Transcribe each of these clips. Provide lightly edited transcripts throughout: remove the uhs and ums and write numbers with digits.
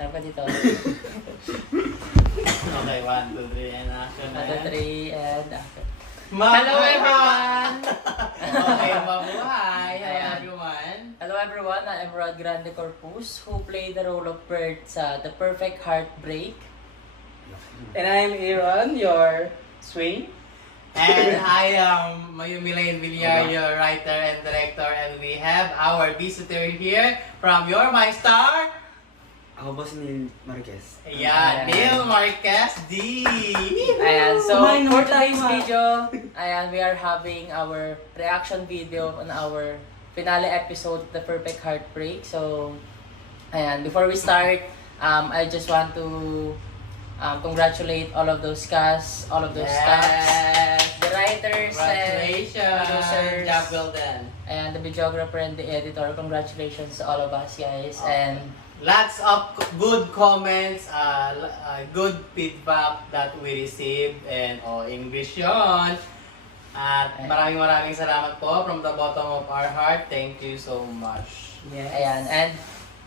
Saan pa dito? Okay, 1, 2, 3, and action. 1, 2, 3, and action. Hello Hello everyone! Okay, mabuhay. Hello Ayan. everyone. Hello everyone, I'm Rod Grande Corpus, who played the role of Bert sa The Perfect Heartbreak. And I'm Aaron, your swing. And I am Mayumilayan Villar, your writer and director, and we have our visitor here from Your My Star. Ako ba si Neil Marquez? Ayan, Ayan. Neil Marquez D. Ayan, so Kumain for naman tayo, today's ma. video, ayan, we are having our reaction video on our finale episode, The Perfect Heartbreak. So, ayan, before we start, I just want to congratulate all of those casts, all of those staffs, the writers and Congratulations. producers, Job well done. and the videographer and the editor. Congratulations to all of us, guys. And Lots of good comments, good feedback that we received, and English yun. At maraming salamat po from the bottom of our heart. Thank you so much. Yes. ayan, and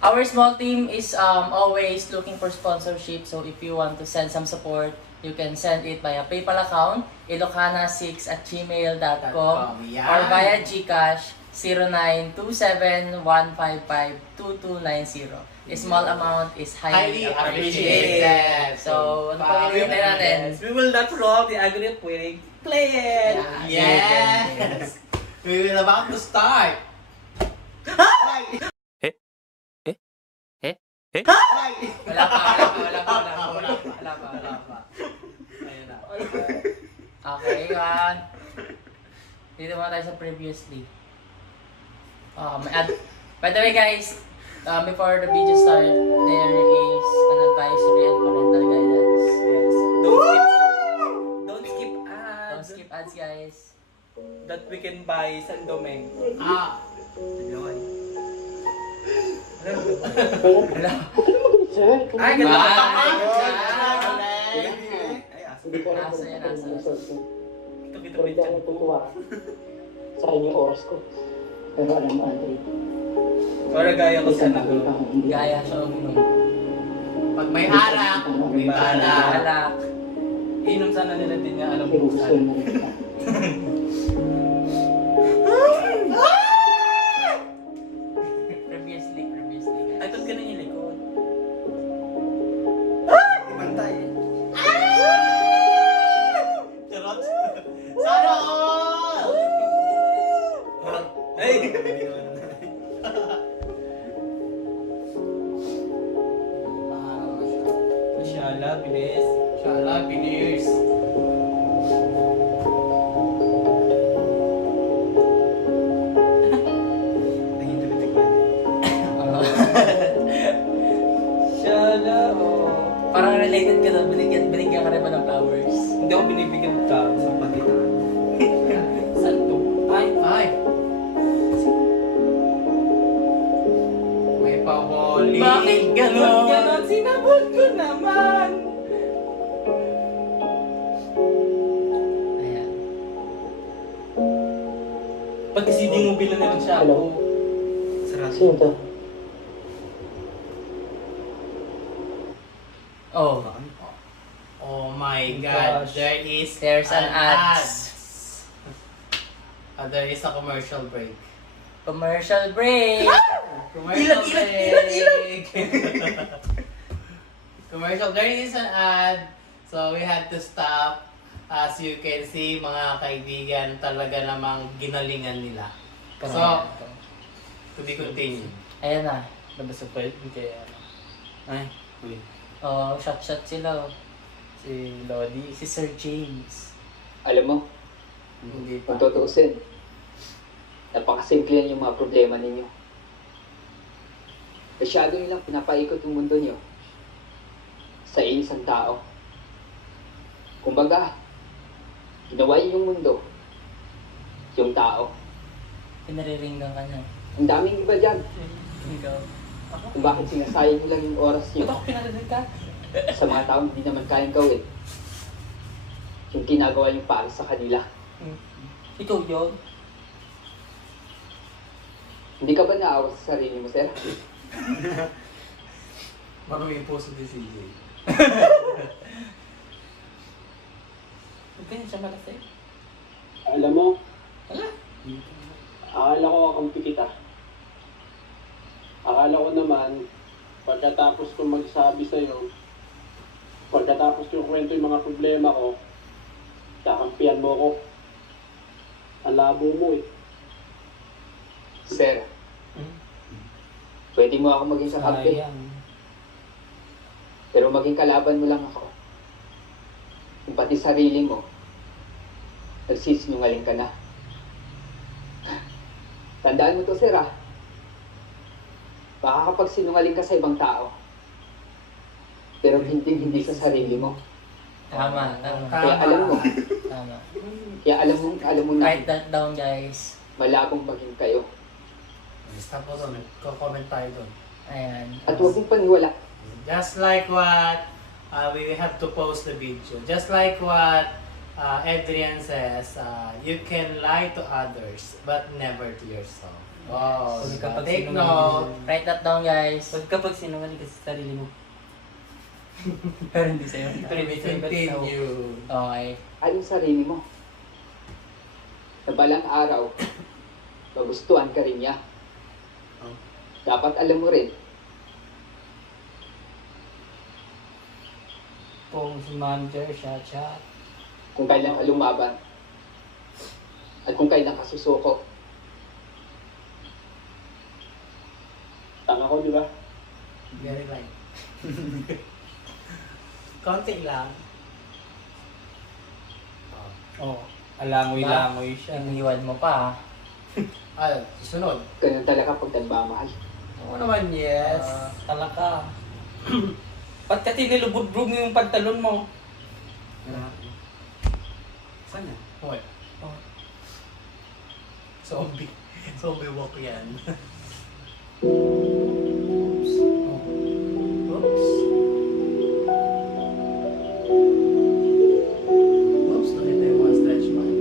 our small team is always looking for sponsorship. So if you want to send some support, you can send it via PayPal account, ilocana6@gmail.com, Yan. or via GCash 0927-155-2290. A small amount is highly Highly appreciated. appreciated. So, ano pa hinihintay natin? Yes, we will not roll the agony wig. Play it! Yeah. Yes! We will about to start. Wala pa. Ayun na. Okay, yan. Dito muna tayo sa previously. By the way guys, before the video start, there is an advisory and parental guidance. Yes. Don't skip ads. Don't skip ads, guys. That we can buy sa Domeng. Ah, Yun. Hello. Ay, Bye. Ay, aso. Nasa yan, nasa. Kita Pero hindi ako tutuwa sa inyong oras ko. Pero alam mo, Andre, Para gaya ko sa isang nag- kang hindi. Gaya siya uminom. pag may alak, may bala. Alak. Inom sana nila din niya alam Pero mo gusto saan. mo rin kita. Previously. Ay, ito ka na yung likod. Ibantay. Charot. Sana all! Ay! Masyala, bilis. Inshallah, bilis. Ay, hindi bitikman. Masyala, oh. Parang related ka doon. Binigyan ka rin ba ng flowers? Hindi ako binibigyan ka. Sa patitan. Saan to? Ay, Ay. May pawali. bakit ganon? Ganon, sinabot ko naman. Ayan. Pag CD mo bilan na rin siya ako. Sarap. Sino to? Oh. Oh my God, Gosh. there's an ads. There is a commercial break. Commercial break! Commercial Ilan, break. Commercial. There is an ad, so we had to stop. As you can see, mga kaibigan, talaga namang ginalingan nila. So, to be continued. Ayan na. Nabasa pa yun kaya ano. Ay, uy. Oh, shot sila. Oh. Si Lodi. Si Sir James. Alam mo, Hindi kung pa. tutuusin, napakasimple yan yung mga problema ninyo. Masyado nilang pinapaikot yung mundo niyo sa isang tao. Kumbaga, ginawa niyo yung mundo, yung tao. Pinariringgan ka niya. Ang daming iba dyan Ikaw. kung bakit sinasayang niyo lang yung oras niyo Ba't ako pinarinig ka? sa mga taong hindi naman kayang gawin yung ginagawa niyo para sa kanila. Ikaw yun. Hindi ka ba naawa sa sarili mo, sir? Marami po sa CJ. Huwag ganyan siya malasay. Alam mo, Wala. akala ko kakampi kita. Akala ko naman, pagkatapos ko magsabi sa'yo, pagkatapos ko kwento yung mga problema ko, kakampihan mo ko. Ang labo mo eh. Sir, pwede mo ako maging kakampi. Pero maging kalaban mo lang ako. Kung pati sarili mo, nagsisinungaling ka na. Tandaan mo to, sir, ah. Baka kapag sinungaling ka sa ibang tao, pero hindi sa sarili mo. Tama. Kaya alam mo, Tama. kaya alam mo na Write that down, guys. malabong maging kayo. Stop po doon. Comment tayo doon. Ayan. At huwag mong paniwala. Just like what we have to post the video. Just like what Adrian says, you can lie to others, but never to yourself. Oh, Pag diba? kapag Take sinungaling- note. Write that down, guys. Pag kapag sinungaling ka sa sarili mo. Pero hindi sa'yo. Continue. Okay. Ayon sa sarili mo. Sa balang araw, magustuhan ka rin niya. Dapat alam mo rin, Kung si manager, siya. kung kailan ka lumaban at kung kailan ka susuko. Tanga ko, di ba? Very right. Konti lang. Oo. Alangoy-langoy siya. Iniwan mo pa. Susunod. Ganun talaga pag nagmamahal. Oo naman, yes. Talaka. Ba't ka tinilubog-bog mo yung pantalon mo? Saan yan? Okay. Zombie. Zombie walk yan. Oops. Oops, nakita yung mga stretch mark.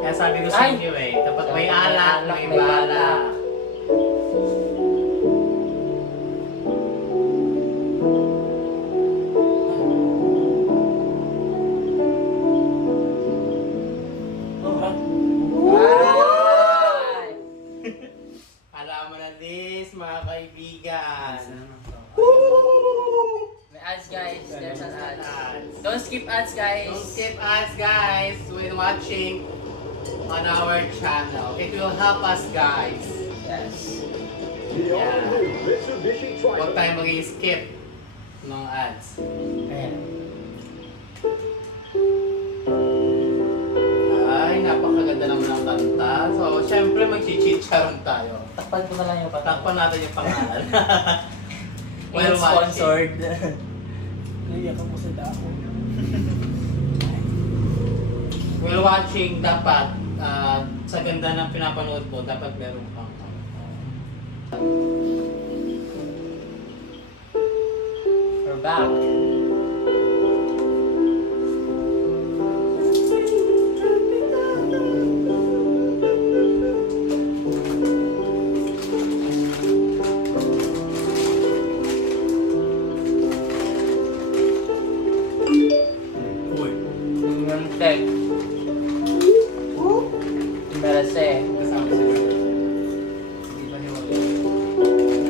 Kaya sabi ko sa Ay! inyo eh, kapag may Kapag may alak, alak, may may bala. bala. Ay! Alam mo na this, mga kaibigan. May ads, guys. There's an ads. Ads. Don't skip ads, guys. Don't skip ads, guys, when watching on our channel. It will help us, guys. Yes. Yeah. Huwag tayo mag-skip ng ads. Ayan. Ay, napakaganda naman ng kanta. So, syempre mag-chicharon tayo. Takpan ko na lang yung patak. Takpan natin yung pangalan. Well, sponsored. Naiyak ako sa dako. While watching, dapat sa ganda ng pinapanood mo, dapat meron kang We're back. Uy, Yung tech. Merase. kasama sila. Hindi ba hiwalay?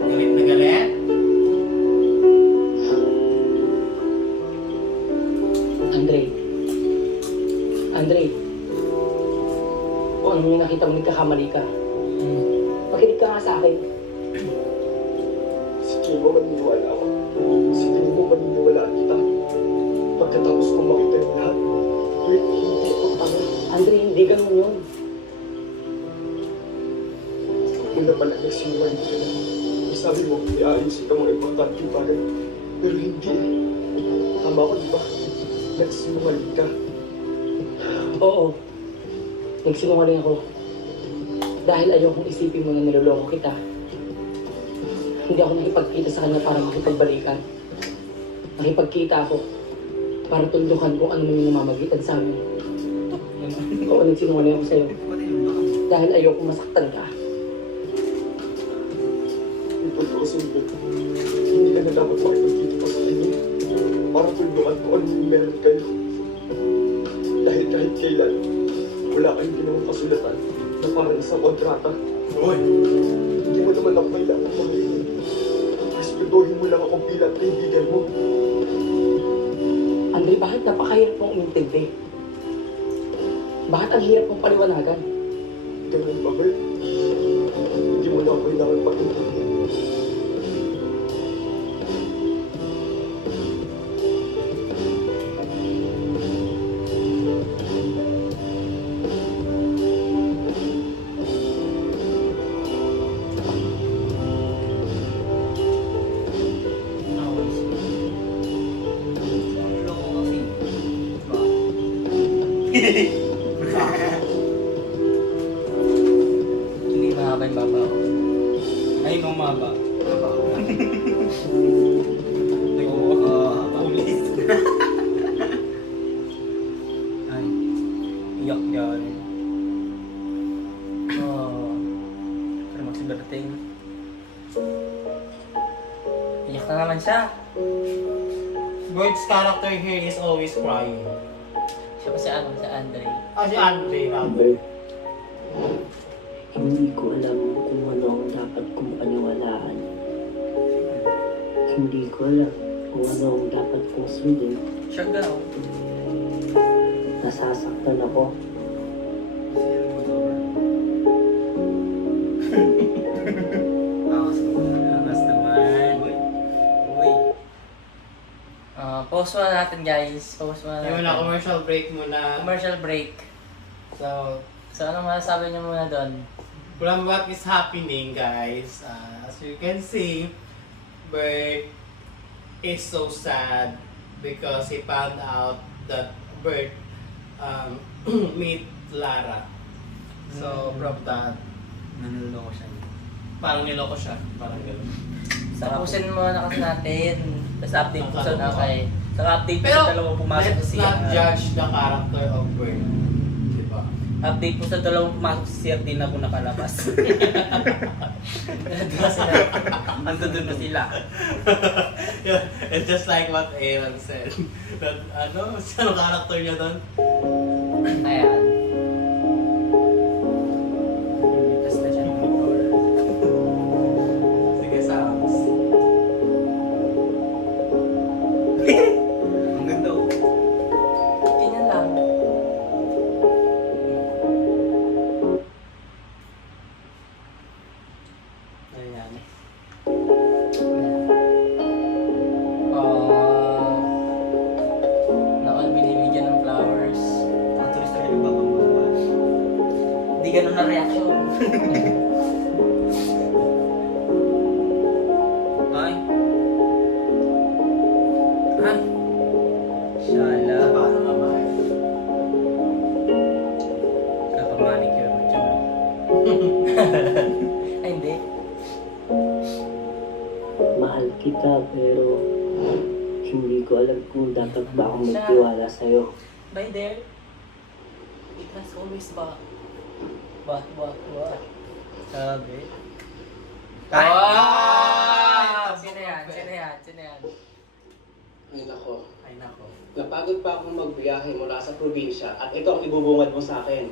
Galit na galit? Andre, kung ano yung nakita mo, nagkakamali ka. Makinig ka nga sa akin. Sige mo, maniniwala ako. Sige mo, maniniwala kita. Pagkatapos kong makita yung lahat, hindi ako tanga. Andre, hindi ganun yun. Una pala nagsinuwain sila. Sabi mo, iayusin ka mga importanteng bagay. Pero hindi eh. Tama ko, di ba? Nagsinuwain ka. Oo, nagsinungaling ako. Dahil ayokong isipin mo na niloloko kita. Hindi ako nakipagkita sa kanya para makipagbalikan. Nakipagkita ako para tundukan kung ano man yung namamagitan sa amin. Oo, nagsinungaling ako sa'yo. Dahil ayoko masaktan ka. Kung tutuusin mo, hindi ka na dapat makipagkita pa sa kanya para tulungan kung ano yung meron kayo. Dahil kahit kailan, wala kayong ginawang kasulatan na parang isang kontrata. Uy! Hindi mo naman ako kailangan mahalin. Respetuhin mo lang akong bilang kaibigan mo. Andre, bakit napakahirap mong umintindi? Bakit ang hirap mong paliwanagan? Ganun ba, Bert? Hindi mo na ako kailangan patuntunin. Hindi mahaba yung baba ko. Ay, mamaba. Ulit. Ay, iyak yan. Oh, Para magsiberting. iyak na naman siya. Bird's character here is always crying. Siya pa si Andre. Ah, si Andre, Amber, hindi ko alam kung ano ang dapat kong paniwalaan. Hindi ko alam kung ano ang dapat kong sundin. Siya daw. Nasasaktan ako. Angas naman. Uy. Pause muna natin guys. Pause muna Yung natin. na commercial break muna. Commercial break. So, So ano masasabi niyo muna doon? from what is happening, guys, as you can see, Bert is so sad because he found out that Bert meet Lara. So, from that, Nanuloko siya. parang niloko siya. Parang gano'n. Tapusin muna kasi natin. Tapos update po sa Nakakaloka. okay. So update po Pero, sa dalawang pumasok let's sa not CR. judge the character of Bert. Diba? Update po sa dalawang pumasok sa CR, di na po nakalabas. Ando doon na sila. Yeah, it's just like what Aaron said. That, sino character niya doon? Ayan. Tapos na siya ng motor. Sige, Sams. Ang ganda oh. Ganyan lang. Ayan. Noon binibigyan ng flowers. Mga turista kayo nagbabawa. Hindi ganun na reaction. Ay. Ay. Shala. Paano naman? Kakamanicure mo dyan. Ay hindi. Mahal kita pero hindi ko alam kung dapat ba akong magtiwala sa'yo. Bye there. It has always back. What? Sabi. Ah! Sino yan? Ay nako, Ay, nako. napagod pa akong magbiyahe mula sa probinsya at ito ang ibubungad mo sa akin.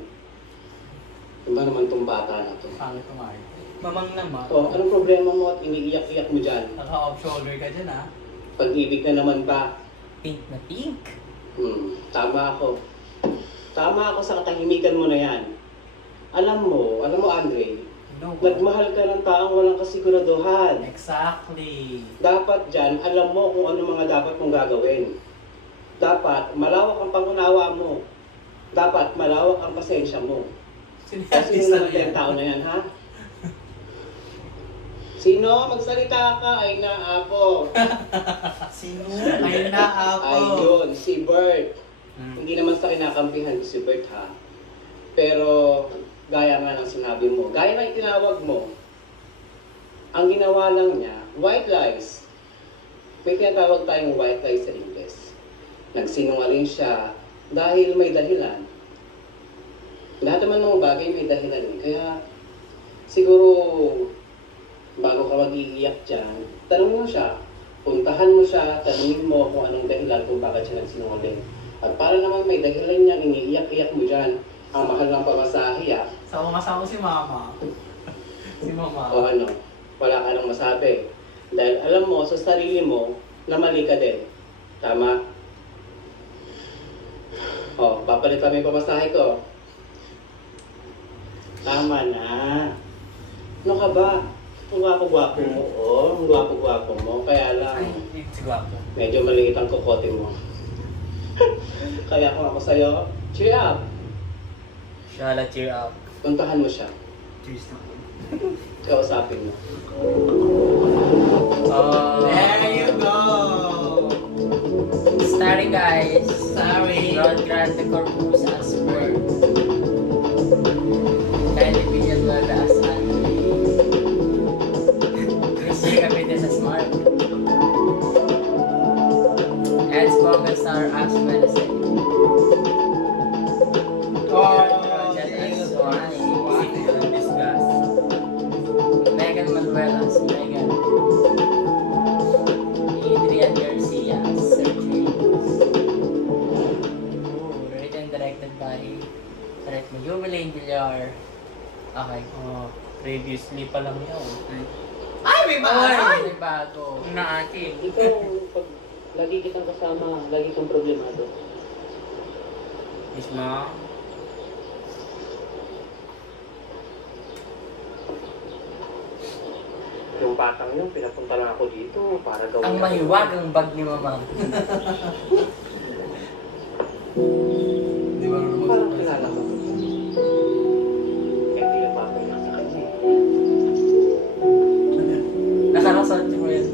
Ano ba naman tong bata na to? Pangit umari. Mamang naman. Oh, anong problema mo at iniiyak-iyak mo dyan? Naka-off shoulder ka dyan, ha? Pag-ibig na naman ba? Pink na pink. Tama ako. Tama ako sa katahimikan mo na yan. Alam mo Andre, No. nagmahal ka ng taong walang kasiguraduhan. Exactly. Dapat dyan, alam mo kung ano mga dapat mong gagawin. Dapat malawak ang pangunawa mo. Dapat malawak ang pasensya mo. Kasi sino naman yung tao na yan, ha? Sino? Magsalita ka, ay na ako. Sino? Ay na ako. Ay yun, si Bert. Hindi naman sa kinakampihan ko si Bert, ha? Pero, gaya nga ng sinabi mo, gaya ng itinawag mo, ang ginawa lang niya, white lies. May tinatawag tayong white lies sa Ingles. Nagsinungaling siya dahil may dahilan. Lahat naman ng bagay may dahilan eh. Kaya siguro bago ka mag-iiyak dyan, tanongin mo siya. Puntahan mo siya, tanungin mo kung anong dahilan kung bakit siya nagsinungaling. At para naman may dahilan niyang iniiyak-iyak mo dyan, ang mahal ng pamasahe So, masama si Mama. Si Mama. o ano, wala ka nang masabi. Dahil alam mo sa sarili mo na mali ka din. Tama? O, papalit kami yung pamasahe ko. Tama na. Ano ka ba? Ang gwapo-gwapo mo, oh. Ang gwapo-gwapo mo. Kaya lang, medyo maliit ang kokote mo. Kaya kung ako sa'yo, cheer up. Shala, cheer up. Puntahan mo siya. Cheers na po. Kausapin mo. There you go! Starry guys. Sorry. Lord Grande Corpus as per. Kylie Villanueva as Andy. Christy Capites as Mark. Eds Bogenstar as Medicine. Roger as Wani. Megan Manuel as Megan. Adrian Garcia as Sergey. Written and directed by Jubilee Villar. Okay. Previously pa lang yun. Ay, may bahay! May bago. Na akin. Ikaw, pag lagi kitang kasama, lagi kang problemado. Miss Ma. Yung batang yun, pinapunta lang ako dito para gawin. Ang mahiwag ang bag ni Mama. Di ba naman Parang kilala mo. Hindi yung batang nasa kanya. Nakarasot mo yun.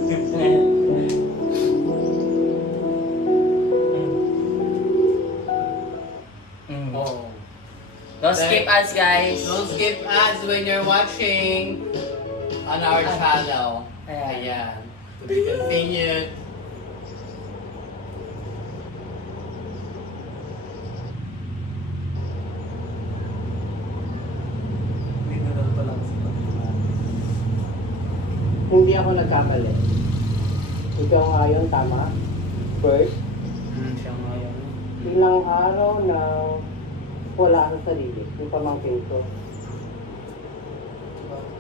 Oh. Don't skip ads, guys. Don't skip ads when you're watching on our channel. Ayan. Ayan. To be continued. Hindi ako nagkamali. Ikaw ngayon, tama? First, Siya nga yun. ilang araw na wala ang sarili, yung pamangkin ko.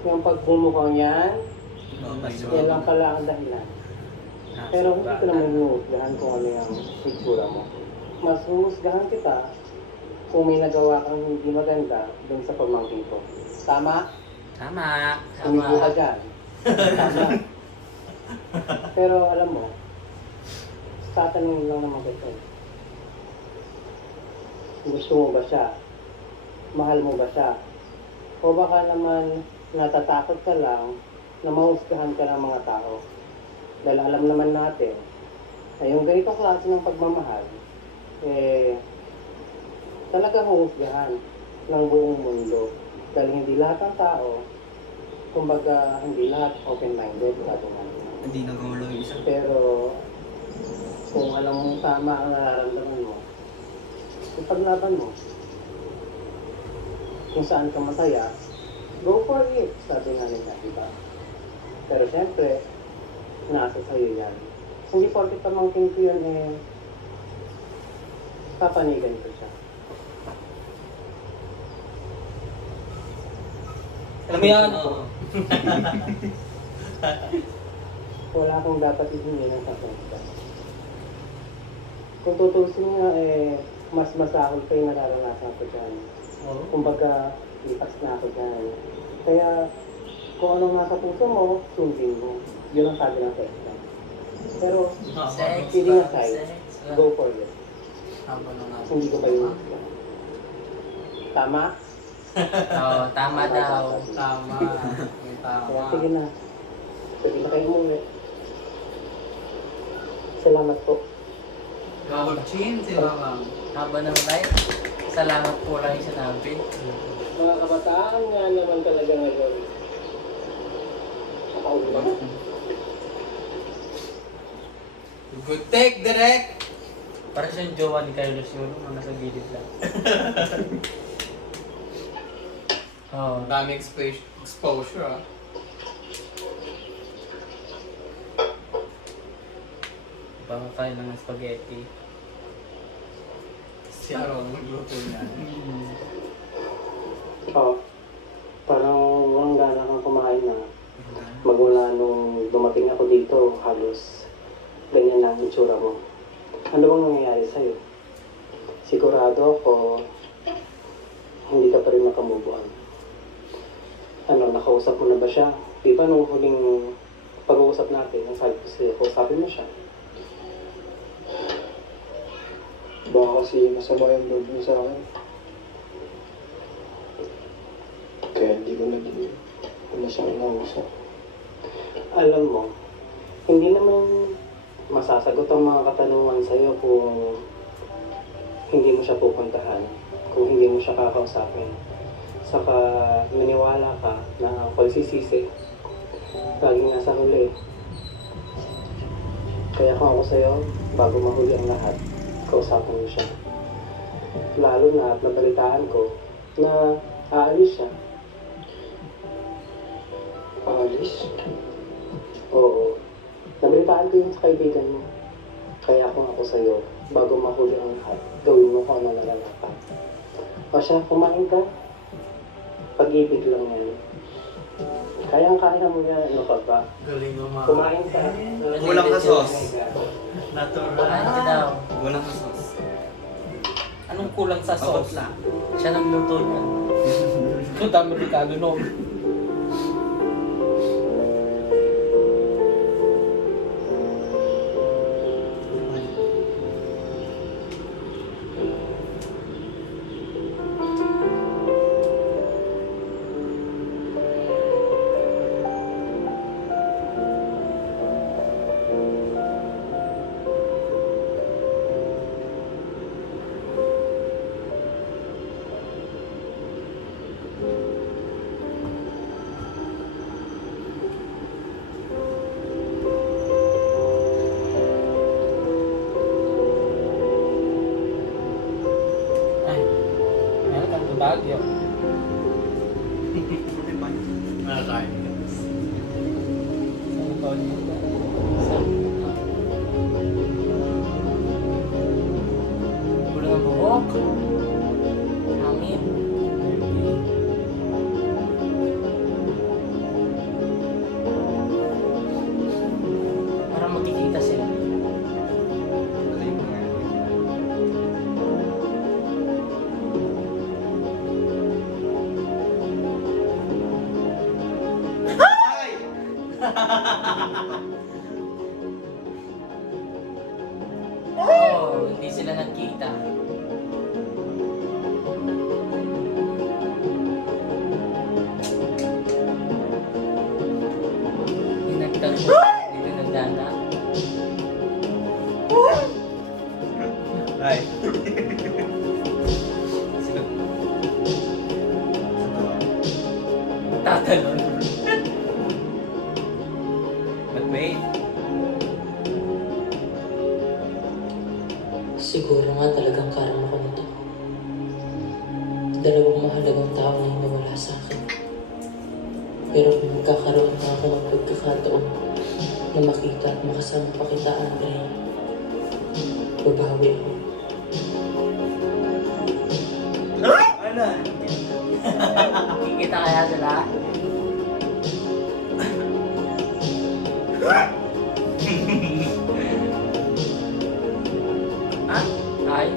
Yung pagbumukhang yan, yan lang pala ang dahilan. Pero hindi ko naman huhusgahan kung ano yung itsura mo. Mas huhusgahan kita kung may nagawa kang hindi maganda dun sa pamangkin ko. Tama? Tama. Sumigo ka dyan. Tama. Pero alam mo, tatanungin lang naman kita. Gusto mo ba siya? Mahal mo ba siya? O baka naman natatakot ka lang na mahusgahan ka ng mga tao? Dahil alam naman natin na yung ganitong klase ng pagmamahal, talaga mahusgahan ng buong mundo. Dahil hindi lahat ng tao, kumbaga hindi lahat open-minded, sabi natin. Hindi nagawala yung isa. Pero kung alam mong tama ang nararamdaman mo, ipaglaban mo. Kung saan ka masaya, go for it, sabi nga nila, di ba? Pero siyempre, nasa sa'yo yan. Hindi porket pamangkin ko yun, papanigan ko siya. Alam mo yan? Wala akong dapat ihingi ng pasensya. Kung tutusin nga, mas masahol pa yung nararanasan ko dyan. Kumbaga, lipas na ako dyan. Kaya, kung anong nasa puso mo, sundin mo. Yun ang sabi ng pesta. Pero, Sex, kidding bag, aside, sex, bag. go for it. Hindi ko kayo tama? Oo, tama daw. Tama. May Kaya tama. sige na. Pwede na kayo umuwi. Salamat po. Gawag chin si Mama. Haba ng life. Salamat po lang yung sinabi. Mga kabataan nga naman talaga ngayon. Nakauwi ba? Good take, direct! Parang siyang jowa ni Carlos yun, mga nasa gilid lang. Oh. Dami exposure ah. Baka kain lang ng spaghetti. Si Aaron magluto niya. Oo. Parang walang gana kang kumain na. Magmula nung dumating ako dito, halos ganyan lang ang itsura mo. Ano bang nangyayari sa'yo? Sigurado ako, hindi ka pa rin nakamove on. Ano, nakausap mo na ba siya? Di ba nung huling pag-uusap natin, ang sabi ko sa'yo, kausapin mo siya. Baka kasi masama yung loob niya sa akin. Kaya hindi ko naging wala siyang inausap. Alam mo, hindi naman masasagot ang mga katanungan sa'yo kung hindi mo siya pupuntahan, kung hindi mo siya kakausapin. Saka maniwala ka na ang pagsisisi, lagi nasa huli. Kaya kung ako sa'yo, bago mahuli ang lahat, kausapin mo siya. Lalo na at nabalitaan ko na aalis siya. Aalis? Oo. Nabalitaan ko yun sa kaibigan mo. Kaya kung ako sa'yo, bago mahuli ang lahat, gawin mo kung ano nalalapat. O siya, kumain ka. Pag-ibig lang yan. Kaya mo yan, ano ka ba? Galing mo mga. Kumain ka. Kulang sa sauce. Kumain ka daw. Walang sa sauce. Anong kulang sa sauce? lang. Siya nagluto niya. Ito dami Ricardo, no? Ay, meron kang Baguio. Nakakain. Saan ba niyo? Ulo ng buhok. Hangin. Parang magkikita sila. Oh, hindi sila nagkita. Hindi nagtagpo. Hindi nagdana. Ay. Sino? Tatalon. Mag-mate. Siguro nga talagang karma ko nito. Dalawang mahalagang tao na nawala sa akin. Pero kung magkakaroon na ako ng pagkakataon na makita at makasama pa kita, Andre, babawi ako. Ano? Kikita kaya sila? Ah? Ay?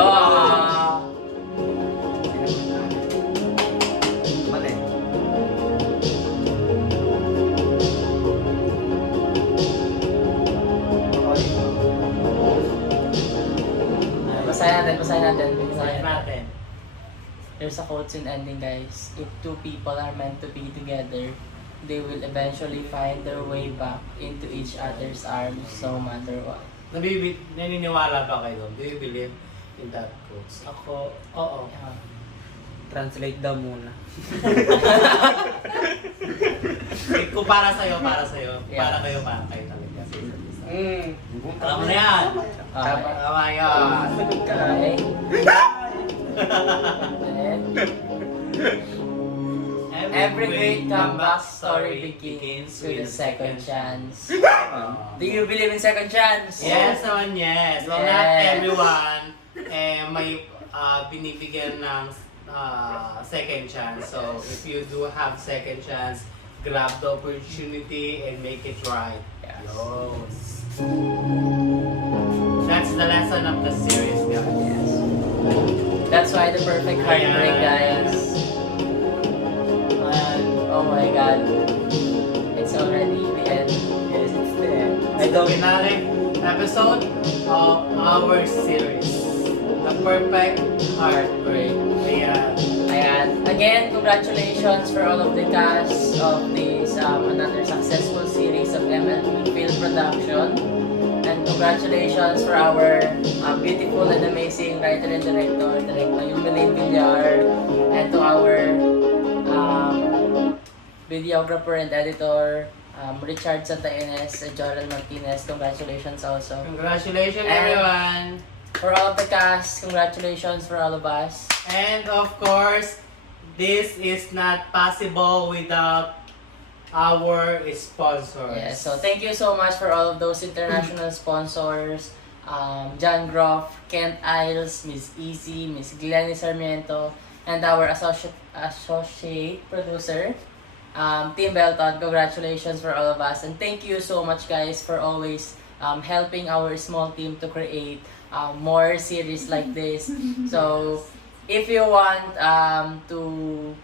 Ah! Mali. Basahin natin, basahin natin. Sayang natin. There's a quote in ending, guys. If two people are meant to be together, they will eventually find their way back into each other's arms no matter what. Naniniwala ba kayo? Do you believe in that quotes? Ako, oo. Yeah. Translate daw muna. Kung para sa'yo. Yeah. Para kayo talaga. Mm. Alam mo na yan. Okay. Tama yan. Okay. Then, every great comeback story begins with a second chance. Do you believe in second chance? Yes naman, yes. Well, not everyone may binibigyan ng second chance. So, if you do have second chance, grab the opportunity and make it right. Yes. Yes. That's the lesson of the series, guys. That's why the perfect heartbreak, guys. Oh my God. It's already the end. Yes, it's the end. The finale episode of our series, The Perfect Heartbreak. Ayan. Again, congratulations for all of the cast of this another successful series of MLB Film Production. And congratulations for our beautiful and amazing writer and director, Yumelin Villar, and to our videographer and editor, Richard Santaenes and Joel Martinez. Congratulations also. Congratulations, And everyone. for all of the cast, congratulations for all of us. And of course, this is not possible without our sponsors. Yes, so thank you so much for all of those international sponsors. John Groff, Kent Isles, Miss Easy, Miss Glenny Sarmiento, and our associate producer, Team Belton. Congratulations for all of us. And thank you so much, guys, for always helping our small team to create more series like this. So, if you want to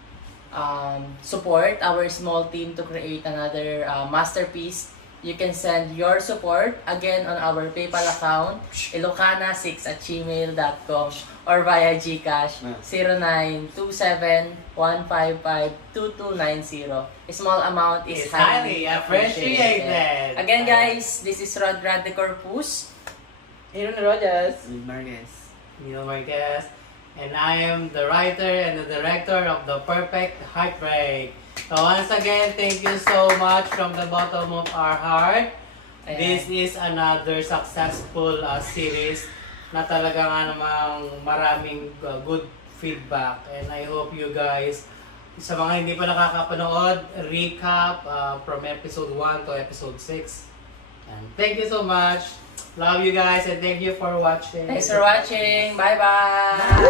support our small team to create another masterpiece, you can send your support again on our PayPal account, ilocana6@gmail.com, or via GCash 0927-155-2290. A small amount is It's highly appreciated. Again, guys, this is Rod de Corpus. Aaron Rogers. Marquez. Neil Marquez. And I am the writer and the director of The Perfect Heartbreak. So once again, thank you so much from the bottom of our heart. Ayan. This is another successful series na talaga nga namang maraming good feedback. And I hope you guys, sa mga hindi pa nakakapanood, recap from episode 1 to episode 6. And thank you so much. Love you guys and thank you for watching. Thanks for watching. Bye-bye.